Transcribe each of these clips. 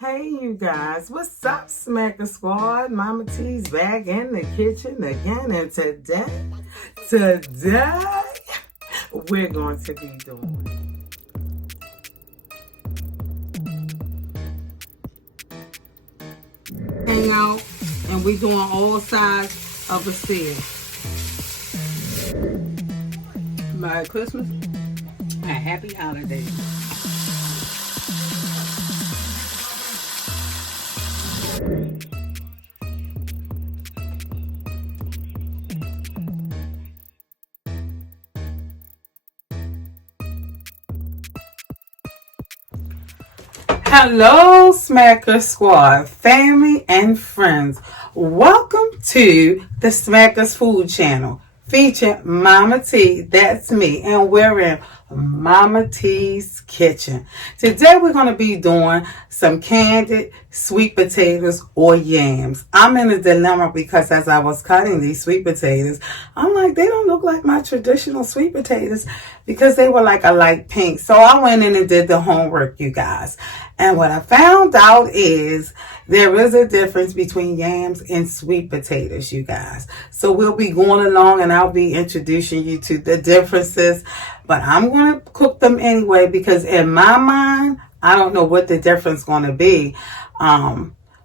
Hey you guys, what's up, Smacker Squad? Mama T's back in the kitchen again, and today, we're going to be doing hang out, and we're doing all sides of a steer. Merry Christmas and happy holidays. Hello, Smacker Squad, family and friends. Welcome to the Smackers Food Channel, featuring Mama T, that's me, and we're in Mama T's kitchen. Today we're going to be doing some candied sweet potatoes or yams. I'm in a dilemma because as I was cutting these sweet potatoes, I'm like, they don't look like my traditional sweet potatoes because they were like a light pink. So I went in and did the homework, you guys. And what I found out is there is a difference between yams and sweet potatoes, you guys. So we'll be going along and I'll be introducing you to the differences. But I'm going to cook them anyway because in my mind, I don't know what the difference is going to be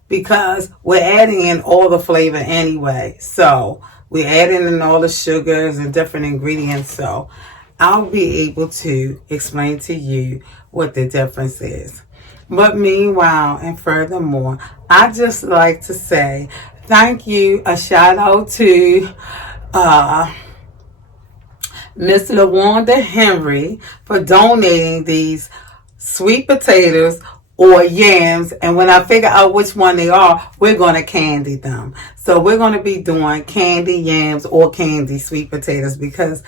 because we're adding in all the flavor anyway. So we're adding in all the sugars and different ingredients. So I'll be able to explain to you what the difference is. But meanwhile, and furthermore, I just like to say thank you, a shout out to Miss LaWanda Henry for donating these sweet potatoes or yams. And when I figure out which one they are, we're going to candy them. So we're going to be doing candy yams or candy sweet potatoes because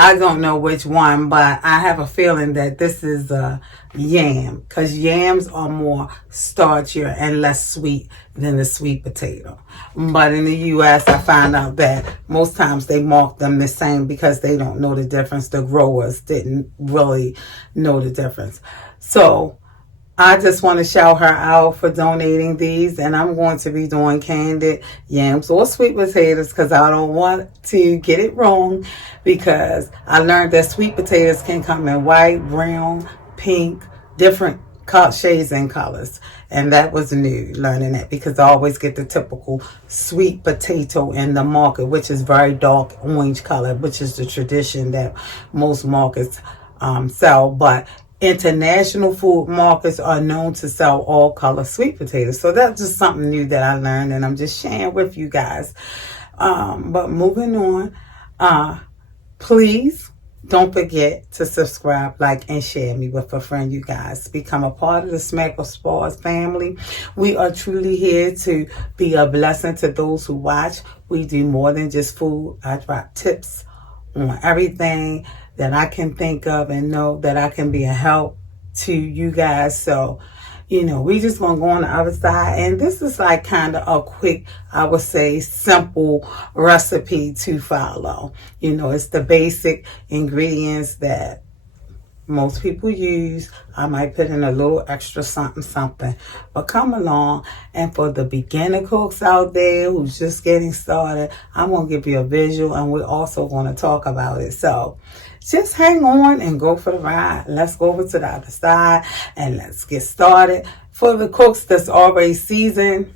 I don't know which one, but I have a feeling that this is a yam because yams are more starchier and less sweet than the sweet potato. But in the U.S., I find out that most times they mark them the same because they don't know the difference. The growers didn't really know the difference. So I just want to shout her out for donating these, and I'm going to be doing candied yams or sweet potatoes because I don't want to get it wrong because I learned that sweet potatoes can come in white, brown, pink, different shades and colors, and that was new, learning that because I always get the typical sweet potato in the market, which is very dark orange color, which is the tradition that most markets sell, but international food markets are known to sell all color sweet potatoes. So that's just something new that I learned and I'm just sharing with you guys. But moving on, please don't forget to subscribe, like, and share me with a friend, you guys. Become a part of the Smacker Squad family. We are truly here to be a blessing to those who watch. We do more than just food. I drop tips on everything that I can think of and know that I can be a help to you guys. So, you know, we just going to go on the other side. And this is like kind of a quick, I would say, simple recipe to follow. You know, it's the basic ingredients that most people use. I might put in a little extra something. But come along, and for the beginner cooks out there who's just getting started, I'm going to give you a visual and we're also going to talk about it. So just hang on and go for the ride. Let's go over to the other side and let's get started. For the cooks that's already seasoned,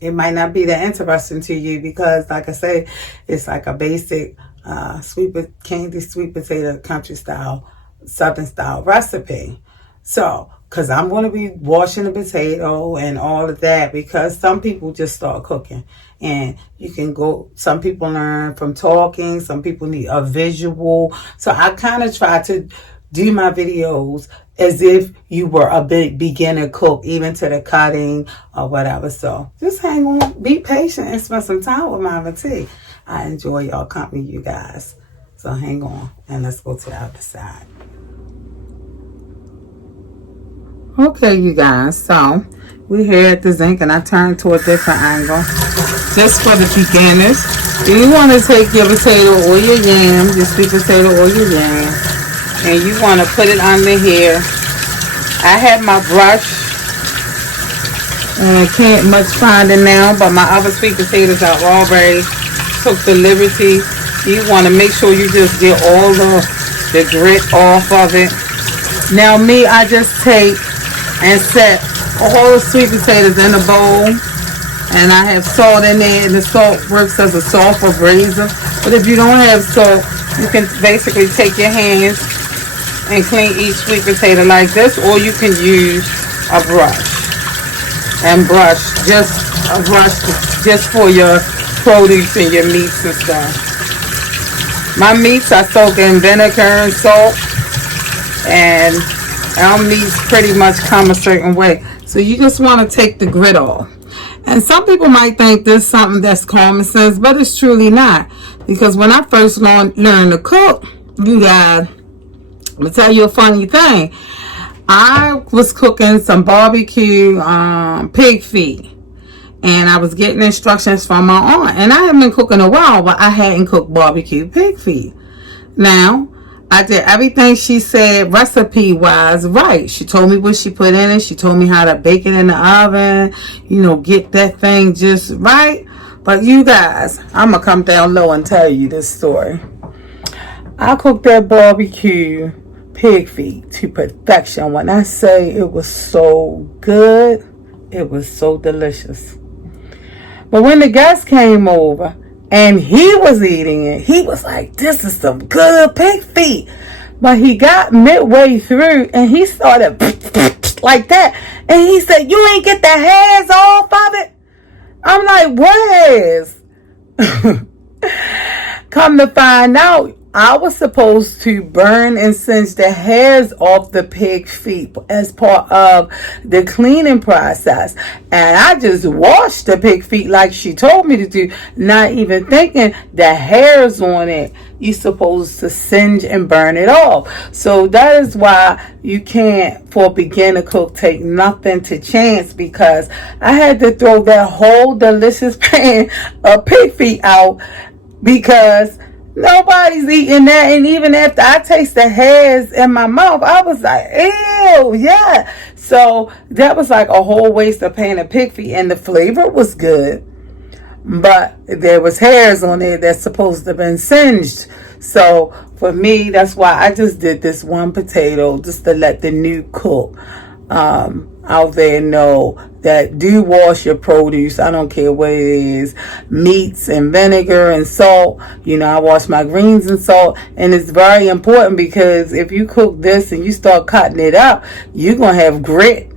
it might not be that interesting to you because, like I say, it's like a basic candy sweet potato country style, southern style recipe. So, because I'm going to be washing the potato and all of that because some people just start cooking. And you can go, some people learn from talking, some people need a visual. So I kind of try to do my videos as if you were a big beginner cook, even to the cutting or whatever. So just hang on, be patient, and spend some time with Mama T. I enjoy y'all company, you guys. So hang on, and let's go to the other side. Okay, you guys, so we're here at the zinc, and I turned to a different angle just for the beginners. You want to take your potato or your yam, your sweet potato or your yam, and you want to put it under here. I have my brush And I can't much find it now, but my other sweet potatoes I already took the liberty. You want to make sure you just get all the grit off of it. Now me, I just take and set all the sweet potatoes in a bowl. And I have salt in there, and the salt works as a salt abrasive. But if you don't have salt, you can basically take your hands and clean each sweet potato like this, or you can use a brush and brush just a brush just for your produce and your meats and stuff. My meats I soak in vinegar and salt, and our meats pretty much come a certain way. So you just want to take the grit off. And some people might think this is something that's common sense, but it's truly not. Because when I first learned to cook, you guys, I'm going to tell you a funny thing. I was cooking some barbecue pig feet. And I was getting instructions from my aunt. And I haven't been cooking a while, but I hadn't cooked barbecue pig feet. Now, I did everything she said recipe-wise right. She told me what she put in it. She told me how to bake it in the oven. You know, get that thing just right. But you guys, I'm going to come down low and tell you this story. I cooked that barbecue pig feet to perfection. When I say it was so good, it was so delicious. But when the guests came over, and he was eating it, he was like, this is some good pig feet. But he got midway through and he started like that. And he said, you ain't get the hairs off of it? I'm like, what hairs? Come to find out, I was supposed to burn and singe the hairs off the pig feet as part of the cleaning process. And I just washed the pig feet like she told me to do, not even thinking the hairs on it, you're supposed to singe and burn it off. So that is why you can't, for a beginner cook, take nothing to chance, because I had to throw that whole delicious pan of pig feet out because nobody's eating that. And even after I taste the hairs in my mouth, I was like, ew, yeah. So that was like a whole waste of pan of pig feet. And the flavor was good, but there was hairs on it that's supposed to have been singed. So for me, that's why I just did this one potato, just to let the new cook out there know that do wash your produce. I don't care what it is, meats and vinegar and salt. You know, I wash my greens and salt, and it's very important, because if you cook this and you start cutting it up, you're gonna have grit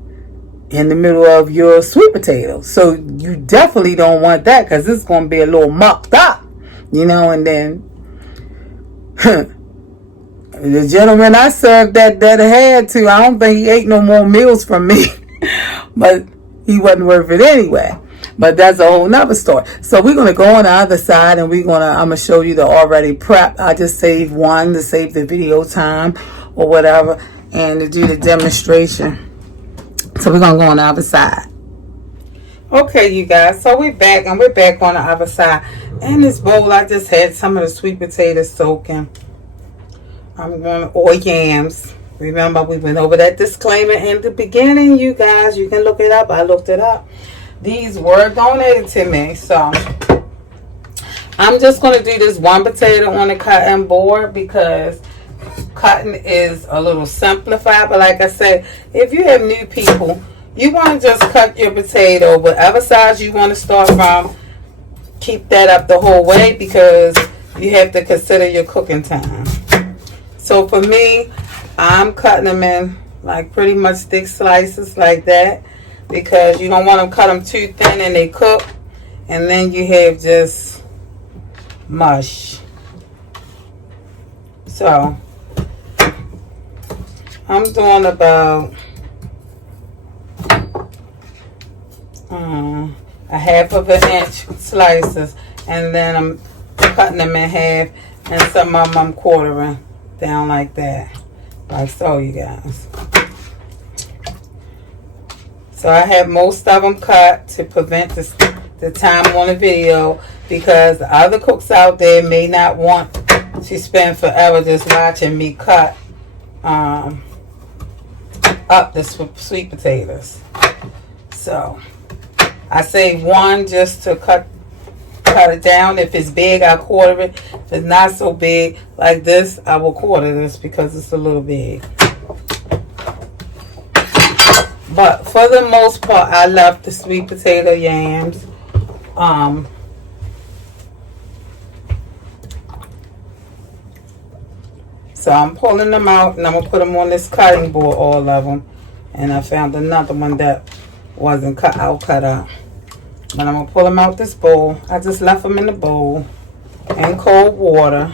in the middle of your sweet potatoes. So you definitely don't want that, because it's gonna be a little mucked up, you know. And then the gentleman I served that had to, I don't think he ate no more meals from me. But he wasn't worth it anyway. But that's a whole nother story. So we're going to go on the other side, and I'm going to show you the already prep. I just saved one to save the video time or whatever, and to do the demonstration. So we're going to go on the other side. Okay, you guys. So we're back, and we're back on the other side. In this bowl, I just had some of the sweet potatoes soaking. Or yams. Remember, we went over that disclaimer in the beginning, you guys. You can look it up. I looked it up. These were donated to me. So I'm just going to do this one potato on the cutting board, because cutting is a little simplified. But like I said, if you have new people, you want to just cut your potato whatever size you want to start from. Keep that up the whole way, because you have to consider your cooking time. So for me, I'm cutting them in like pretty much thick slices like that, because you don't want to cut them too thin and they cook, and then you have just mush. So I'm doing about a half of an inch slices, and then I'm cutting them in half, and some of them I'm quartering down like that. Like so, you guys. So I have most of them cut to prevent the time on the video, because other cooks out there may not want to spend forever just watching me cut up the sweet potatoes. So I say one just to cut it down. If it's big, I quarter it. If it's not so big like this, I will quarter this because it's a little big. But for the most part, I love the sweet potato yams. So I'm pulling them out and I'm going to put them on this cutting board, all of them. And I found another one that wasn't cut out. But I'm going to pull them out this bowl. I just left them in the bowl in cold water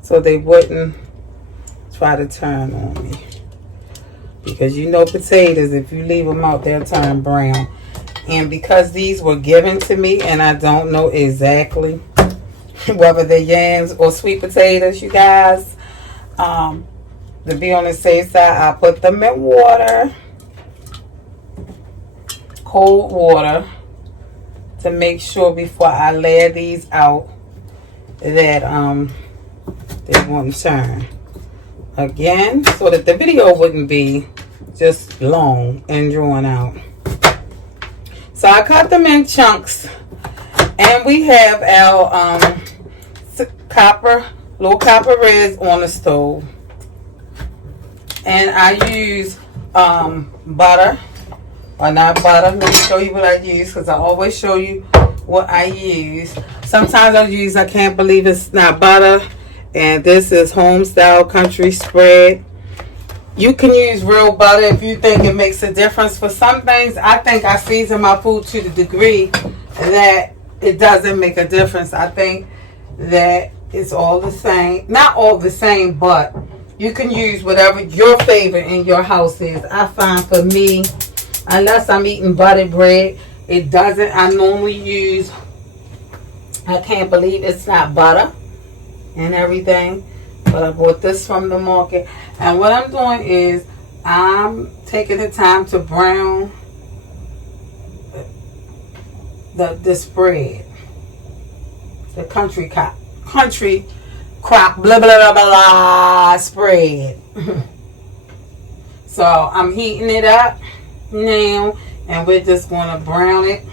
so they wouldn't try to turn on me. Because you know potatoes, if you leave them out, they'll turn brown. And because these were given to me and I don't know exactly whether they're yams or sweet potatoes, you guys, to be on the safe side, I put them in water, cold water, to make sure before I layer these out that they won't turn. Again, so that the video wouldn't be just long and drawn out. So I cut them in chunks, and we have our little copper reds on the stove, and I use butter, or not butter. Let me show you what I use, because I always show you what I use. Sometimes I can't believe it's not butter. And this is home style country spread. You can use real butter if you think it makes a difference. For some things, I think I season my food to the degree that it doesn't make a difference. I think that it's all the same. Not all the same, but you can use whatever your favorite in your house is. I find for me, unless I'm eating buttered bread, it doesn't. I normally use, I can't believe it's not butter and everything, but I bought this from the market. And what I'm doing is I'm taking the time to brown the spread, the country crop blah blah blah blah spread. So I'm heating it up now, and we're just going to brown it.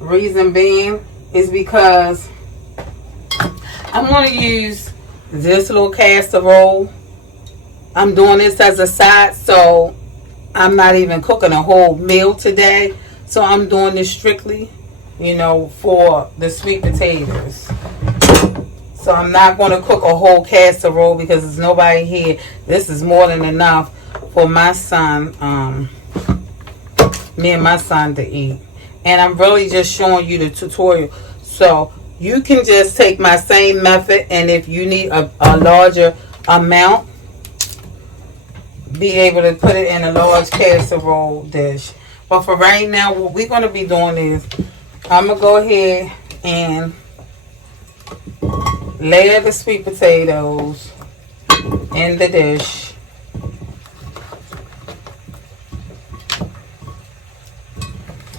Reason being is because I'm going to use this little casserole. I'm doing this as a side, so I'm not even cooking a whole meal today. So I'm doing this strictly, for the sweet potatoes. So I'm not going to cook a whole casserole because there's nobody here. This is more than enough for my son, me and my son to eat. And I'm really just showing you the tutorial. So you can just take my same method, and if you need a larger amount, be able to put it in a large casserole dish. But for right now, what we're going to be doing is I'm going to go ahead and layer the sweet potatoes in the dish.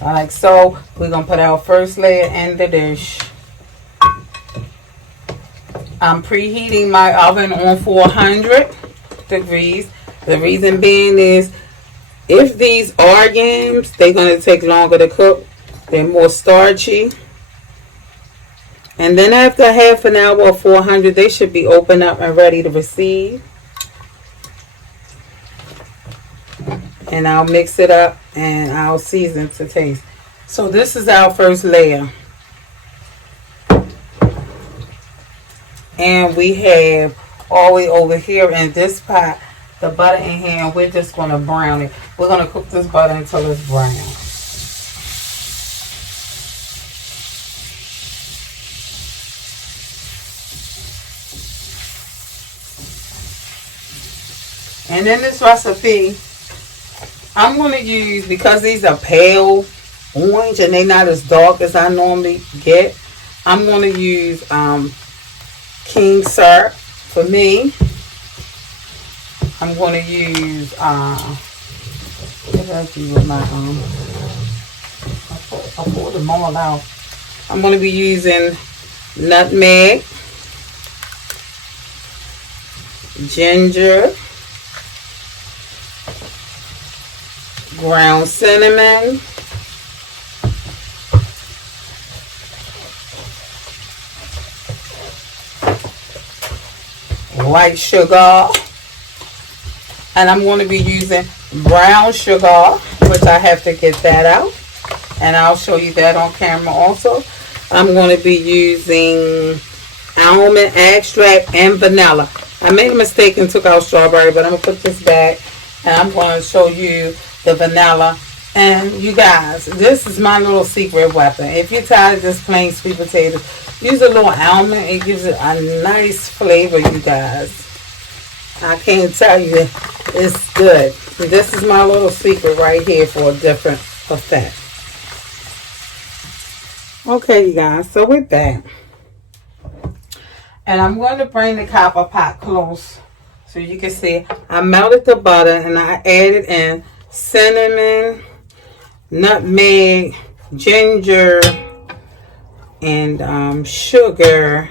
Like so. We're going to put our first layer in the dish. I'm preheating my oven on 400 degrees. The reason being is, if these are yams, they're going to take longer to cook. They're more starchy. And then after half an hour of 400, they should be open up and ready to receive. And I'll mix it up and I'll season to taste. So this is our first layer. And we have all the way over here in this pot the butter in here, and we're just going to brown it. We're going to cook this butter until it's brown. And in this recipe, I'm going to use, because these are pale orange and they're not as dark as I normally get, I'm going to use King syrup for me. I'm going to use, what did I do with my, I pulled them all out. I'm going to be using nutmeg, ginger, ground cinnamon, white sugar, and I'm going to be using brown sugar, which I have to get that out, and I'll show you that on camera also. I'm going to be using almond extract and vanilla. I made a mistake and took out strawberry, but I'm going to put this back, and I'm going to show you the vanilla. And you guys, this is my little secret weapon. If you're tired of just plain sweet potatoes, use a little almond. It gives it a nice flavor, you guys. I can't tell you, it's good. This is my little secret right here for a different effect. Okay, you guys, so we're back. And I'm going to bring the copper pot close so you can see. I melted the butter and I added in cinnamon, nutmeg, ginger, and sugar.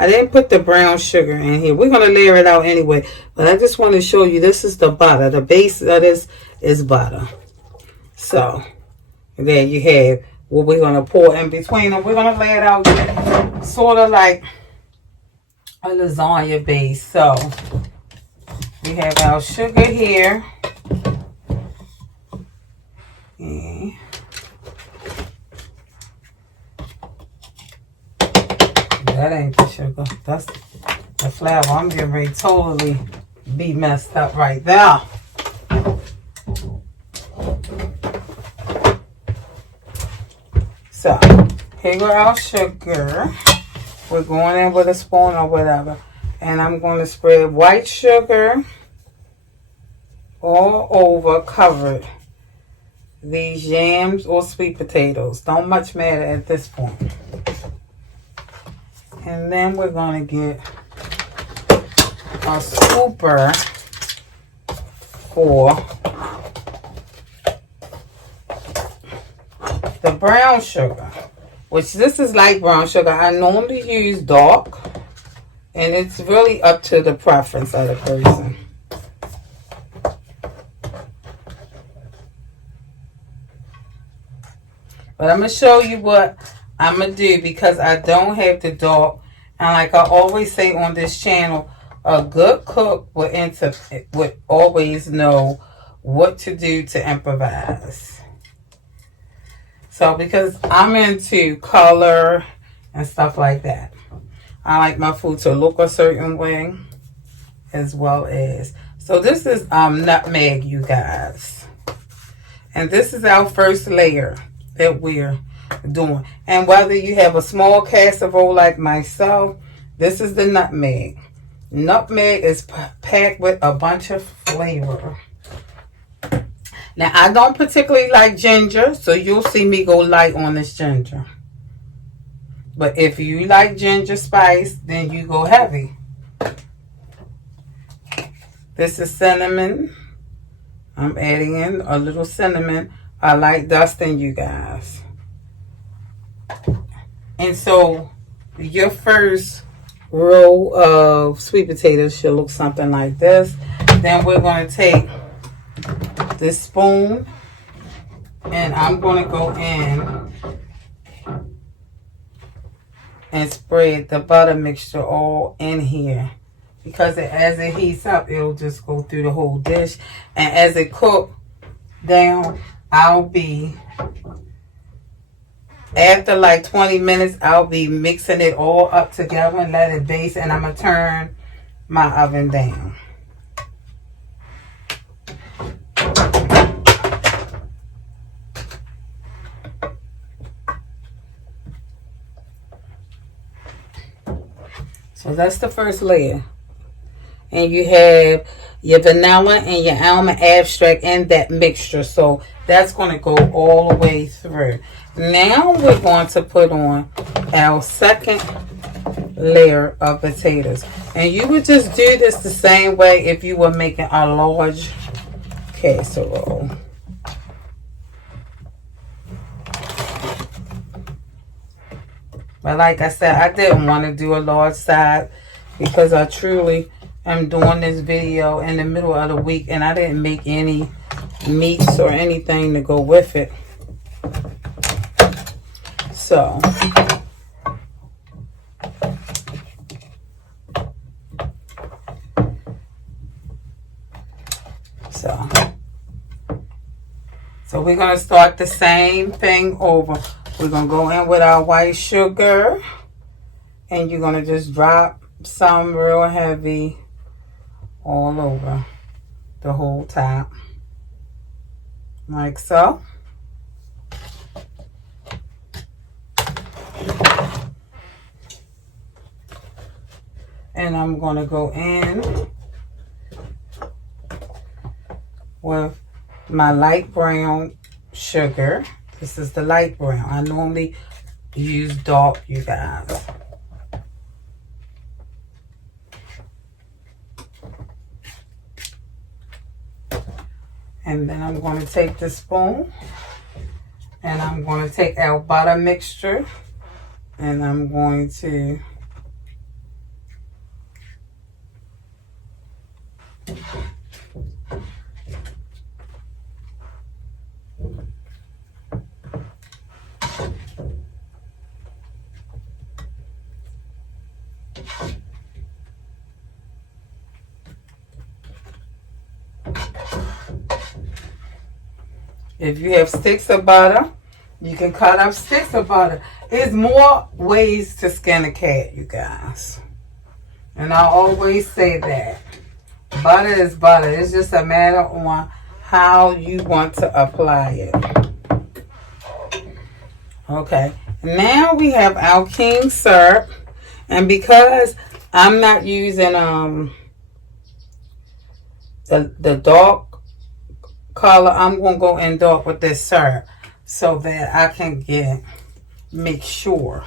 I didn't put the brown sugar in here. We're going to layer it out anyway. But I just want to show you, this is the butter. The base of this is butter. So, there you have what we're going to pour in between them. We're going to lay it out sort of like a lasagna base. So, we have our sugar here. And that ain't the sugar. That's the flour. I'm getting ready to totally be messed up right there. So, here go our sugar. We're going in with a spoon or whatever. And I'm going to spread white sugar all over, covered these yams or sweet potatoes. Don't much matter at this point. And then we're going to get a scooper for the brown sugar, which this is light brown sugar. I normally use dark, and it's really up to the preference of the person. But I'm going to show you what I'm going to do because I don't have the dark. And like I always say on this channel, a good cook would always know what to do to improvise. So because I'm into color and stuff like that, I like my food to look a certain way as well as. So this is nutmeg, you guys. And this is our first layer that we're doing. And whether you have a small casserole like myself, this is the nutmeg. Nutmeg is packed with a bunch of flavor. Now, I don't particularly like ginger, so you'll see me go light on this ginger. But if you like ginger spice, then you go heavy. This is cinnamon. I'm adding in a little cinnamon. I like dusting, you guys. And so your first row of sweet potatoes should look something like this. Then we're going to take this spoon and I'm going to go in and spread the butter mixture all in here. Because as it heats up, it'll just go through the whole dish. And as it cooks down, after like 20 minutes, I'll be mixing it all up together and let it base. And I'm going to turn my oven down. So that's the first layer. And you have your vanilla and your almond extract in that mixture. So that's going to go all the way through. Now we're going to put on our second layer of potatoes. And you would just do this the same way if you were making a large casserole. But like I said, I didn't want to do a large size because I truly am doing this video in the middle of the week and I didn't make any meats or anything to go with it. So we're going to start the same thing over. We're going to go in with our white sugar, and you're going to just drop some real heavy all over the whole top, like so. And I'm going to go in with my light brown sugar. This is the light brown. I normally use dark, you guys. And then I'm going to take the spoon and I'm going to take our butter mixture and I'm going to if you have sticks of butter, you can cut up sticks of butter. There's more ways to skin a cat, you guys. And I always say that. Butter is butter. It's just a matter on how you want to apply it. Okay. Now we have our king syrup. And because I'm not using the dark color, I'm going to go in dark with this syrup so that I can make sure.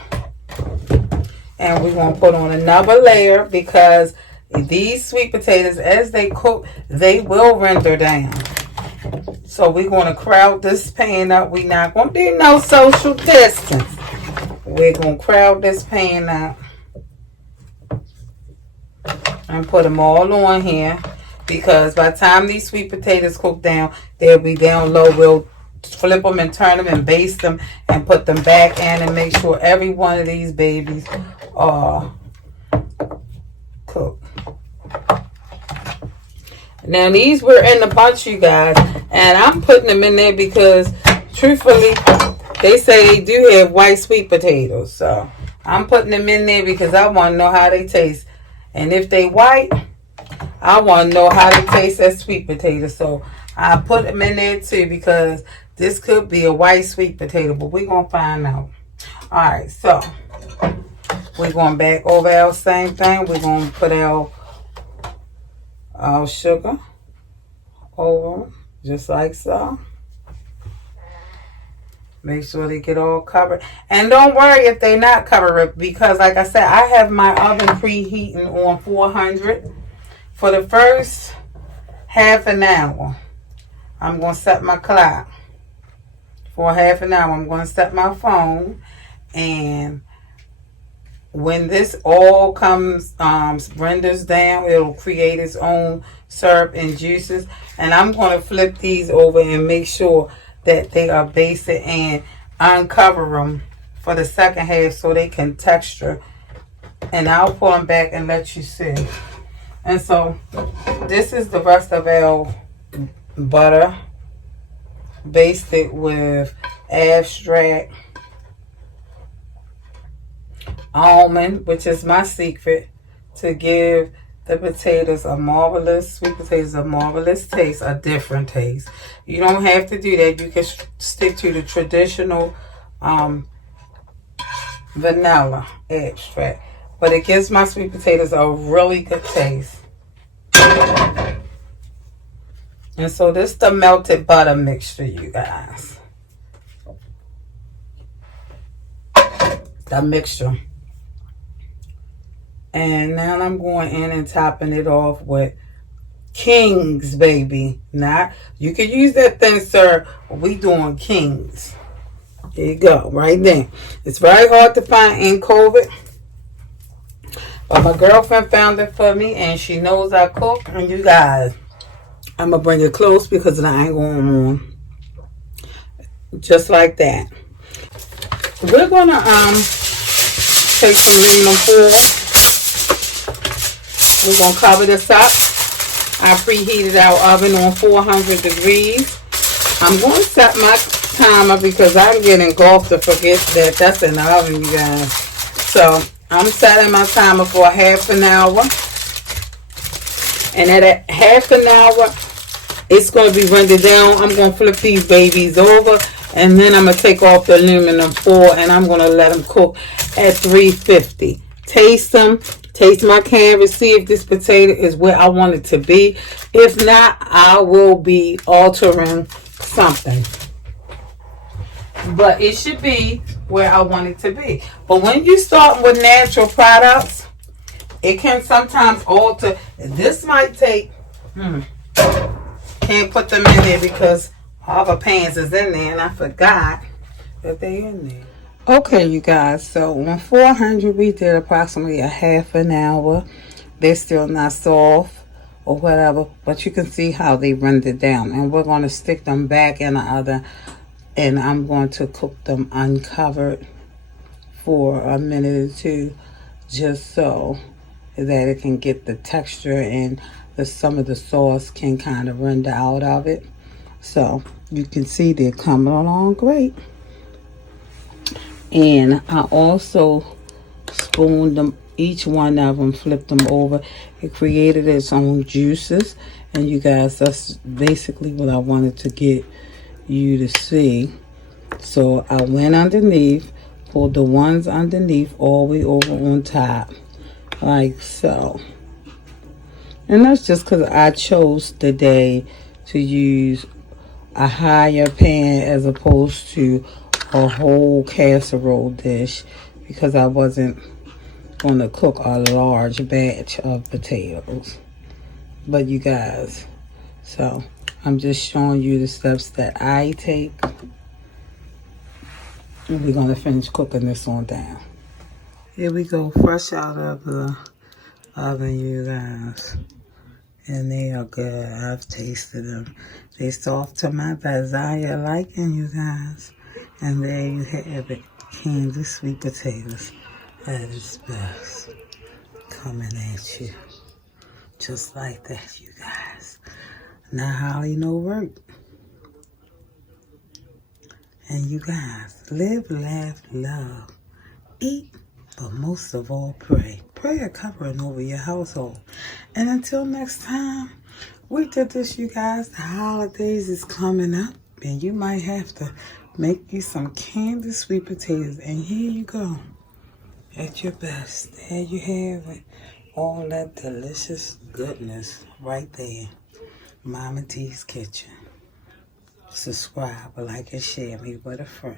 And we're going to put on another layer because these sweet potatoes, as they cook, they will render down. So we're going to crowd this pan up. We're not going to do no social distance. We're going to crowd this pan up and put them all on here. Because by the time these sweet potatoes cook down, they'll be down low. We'll flip them and turn them and baste them and put them back in and make sure every one of these babies are cooked. Now these were in the bunch, you guys, and I'm putting them in there because truthfully, they say they do have white sweet potatoes. So I'm putting them in there because I want to know how they taste. And if they white, I want to know how they taste as sweet potatoes. So I put them in there too because this could be a white sweet potato, but we're going to find out. Alright, so we're going back over our same thing. We're going to put our sugar over just like so. Make sure they get all covered. And don't worry if they're not covered because like I said, I have my oven preheating on 400. For the first half an hour, I'm going to set my clock. For half an hour, I'm going to set my phone. And when this all comes, renders down, it'll create its own syrup and juices. And I'm going to flip these over and make sure that they are basted and uncover them for the second half so they can texture. And I'll pull them back and let you see. And so this is the rest of our butter basted with abstract almond, which is my secret to give the potatoes a marvelous, sweet potatoes a marvelous taste, a different taste. You don't have to do that. You can stick to the traditional vanilla extract. But it gives my sweet potatoes a really good taste. And so this is the melted butter mixture, you guys. The mixture. And now I'm going in and topping it off with King's, baby. Not, you can use that thing, sir. We doing King's. There you go, right there. It's very hard to find in COVID. But my girlfriend found it for me, and she knows I cook. And you guys, I'm going to bring it close because of the angle I'm on. Just like that. We're going to take some aluminum foil. We're going to cover this up. I preheated our oven on 400 degrees. I'm going to set my timer because I'm getting engulfed to forget that that's in the oven, you guys. So I'm setting my timer for half an hour. And at a half an hour, it's going to be rendered down. I'm going to flip these babies over. And then I'm going to take off the aluminum foil. And I'm going to let them cook at 350. Taste them. Taste my canvas. See if this potato is where I want it to be. If not, I will be altering something. But it should be where I want it to be. But when you start with natural products, it can sometimes alter. This might take, can't put them in there because all the pans is in there and I forgot that they're in there. Okay, you guys, so on 400 we did approximately a half an hour. They're still not soft or whatever, but you can see how they rendered down. And we're going to stick them back in the oven, and I'm going to cook them uncovered for a minute or two, just so that it can get the texture and some of the sauce can kind of render out of it. So you can see they're coming along great. And I also spooned them, each one of them, flipped them over. It created its own juices. And you guys, that's basically what I wanted to get you to see. So I went underneath, pulled the ones underneath all the way over on top, like so. And that's just because I chose today to use a higher pan as opposed to a whole casserole dish, because I wasn't going to cook a large batch of potatoes. But you guys, so I'm just showing you the steps that I take. And we're going to finish cooking this on down. Here we go, fresh out of the oven, you guys. And they are good. I've tasted them. They soft to my desire liking, you guys. And there you have it. Candied sweet potatoes at its best. Coming at you. Just like that, you guys. Not hardly no work. And you guys, live, laugh, love. Eat, but most of all, pray. Pray a covering over your household. And until next time, we did this, you guys. The holidays is coming up, and you might have to make you some candied sweet potatoes. And here you go. At your best. There you have it. All that delicious goodness right there. Mama T's Kitchen. Subscribe, like, and share me with a friend.